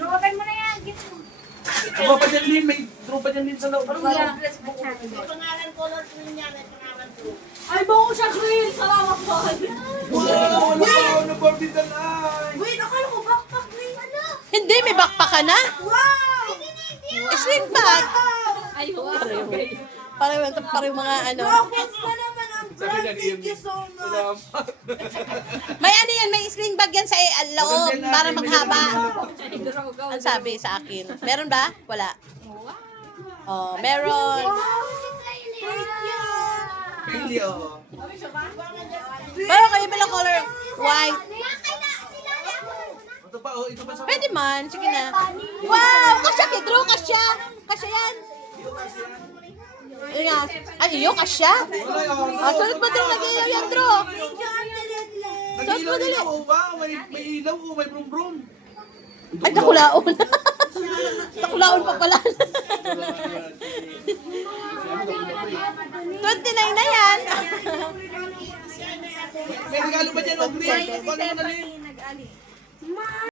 Luwagan mo na yan. Gito. Iba pa dyan din, may tropa dyan din sa loob. Pangalan color green yan. Pangalan ko. Ay, buo siya green. Salamat po. Wow, wala ko na Forbidden Eye. Wait, akala ko backpack green. Ano? Hindi, may backpack ka na. Wow! Sling bag. Ay, wow. Pareho mga ano. Rockets na naman ang brand. Thank you so much. May ano yan, may sling bag yan sa loob para maghaba. Ang sabi sa akin. Meron ba? Wala. Oh, meron. Pili, oh. Pero kayo pala color white. Ito pa, oh, ito pa sa... Pwede man. Sige na. Wow! Kasya, Pedro. Kasya. Kasya yan. Yun nga. Ay, iyo, kasya. Ah, sunod mo daw nag-iyaw yan, Dro. Nag-ilaw nila, oh, wow. May ilaw, oh, may brum-brum. Ay, takulaon. Takulaon pa pala. 29 na yan. May regalo ba dyan, oh, green? Paano mo nalin?